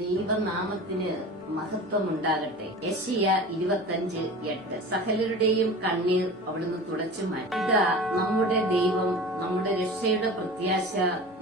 ദൈവനാമത്തിന് മഹത്വമുണ്ടാകട്ടെ. യെശയ്യാ 25:8. സകലരുടെയും കണ്ണീർ അവിടുന്ന് തുടച്ചു മാറ്റി. ഇതാ നമ്മുടെ ദൈവം, നമ്മുടെ രക്ഷയുടെ പ്രത്യാശ,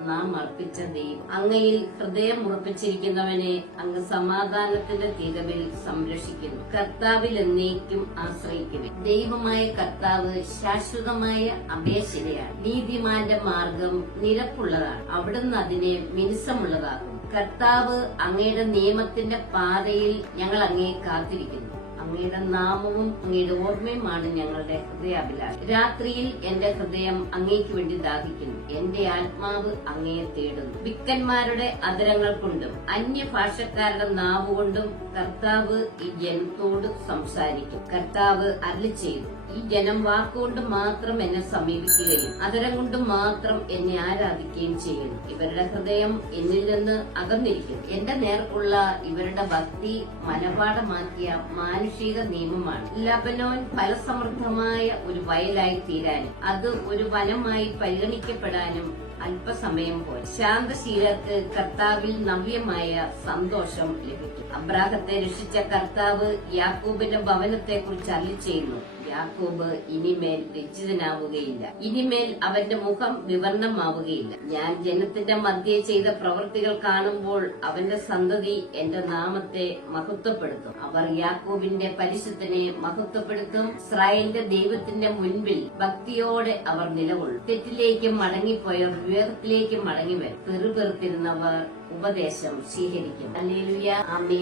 നാം അർപ്പിച്ച ദൈവം. അങ്ങയിൽ ഹൃദയം ഉറപ്പിച്ചിരിക്കുന്നവനെ അങ്ങ് സമാധാനത്തിന്റെ തീരവിൽ സംരക്ഷിക്കുന്നു. കർത്താവിൽ എന്നേക്കും ആശ്രയിക്കുവിൻ. ദൈവമായ കർത്താവ് ശാശ്വതമായ അഭയശിലയാണ്. നീതിമാന്റെ മാർഗം നിരപ്പുള്ളതാണ്, അവിടുന്ന് അതിനെ മിനുസമുള്ളതാക്കും. കർത്താവ്, അങ്ങയുടെ നിയമത്തിന്റെ പാതയിൽ ഞങ്ങൾ അങ്ങയെ കാത്തിരിക്കുന്നു. അങ്ങയുടെ നാമവും അങ്ങയുടെ ഓർമ്മയുമാണ് ഞങ്ങളുടെ ഹൃദയാഭിലാഷം. രാത്രിയിൽ എന്റെ ഹൃദയം അങ്ങേക്ക് വേണ്ടി ദാഹിക്കുന്നു. എന്റെ ആത്മാവ് അങ്ങയെ തേടുന്നു. വിക്കന്മാരുടെ അധരങ്ങൾ കൊണ്ടും അന്യഭാഷക്കാരുടെ നാവുകൊണ്ടും കർത്താവ് ഈ ജനത്തോട് സംസാരിക്കും. കർത്താവ് അരുളിച്ചെയ്തു, ഈ ജനം വാക്കുകൊണ്ട് മാത്രം എന്നെ സമീപിക്കുകയും അധരം കൊണ്ട് മാത്രം എന്നെ ആരാധിക്കുകയും ചെയ്യുന്നു. ഇവരുടെ ഹൃദയം എന്നിൽ നിന്ന് അകന്നിരിക്കുന്നു. എന്റെ നേർക്കുള്ള ഇവരുടെ ഭക്തി മനപാഠമാക്കിയ മാനുഷിക നിയമമാണ്. ലബനോൻ ഫലസമൃദ്ധമായ ഒരു വയലായി തീരാനും അത് ഒരു വനമായി പരിഗണിക്കപ്പെടാനും അല്പസമയം പോലെ. ശാന്തശീലർക്ക് കർത്താവിൽ നവ്യമായ സന്തോഷം ലഭിക്കും. അബ്രാഹത്തെ രക്ഷിച്ച കർത്താവ് യാക്കോബിന്റെ ഭവനത്തെക്കുറിച്ച് അരുളിച്ചെയ്യുന്നു, യാക്കോബ് ഇനിമേൽ ലജ്ജിതനാവുകയില്ല, ഇനിമേൽ അവന്റെ മുഖം വിവർണമാവുകയില്ല. ഞാൻ ജനത്തിന്റെ മധ്യേ ചെയ്ത പ്രവൃത്തികൾ കാണുമ്പോൾ അവന്റെ സന്തതി എന്റെ നാമത്തെ മഹത്വപ്പെടുത്തും. അവർ യാക്കോബിന്റെ പരിശുദ്ധനെ മഹത്വപ്പെടുത്തും. ഇസ്രായേലിന്റെ ദൈവത്തിന്റെ മുൻപിൽ ഭക്തിയോടെ അവർ നിലകൊള്ളും. തെറ്റിലേക്ക് മടങ്ങിപ്പോയവർ വിവേകത്തിലേക്ക് മടങ്ങിവരും. പെറുപെറുത്തിരുന്നവർ ഉപദേശം സ്വീകരിക്കും. ഹല്ലേലൂയ, ആമേൻ.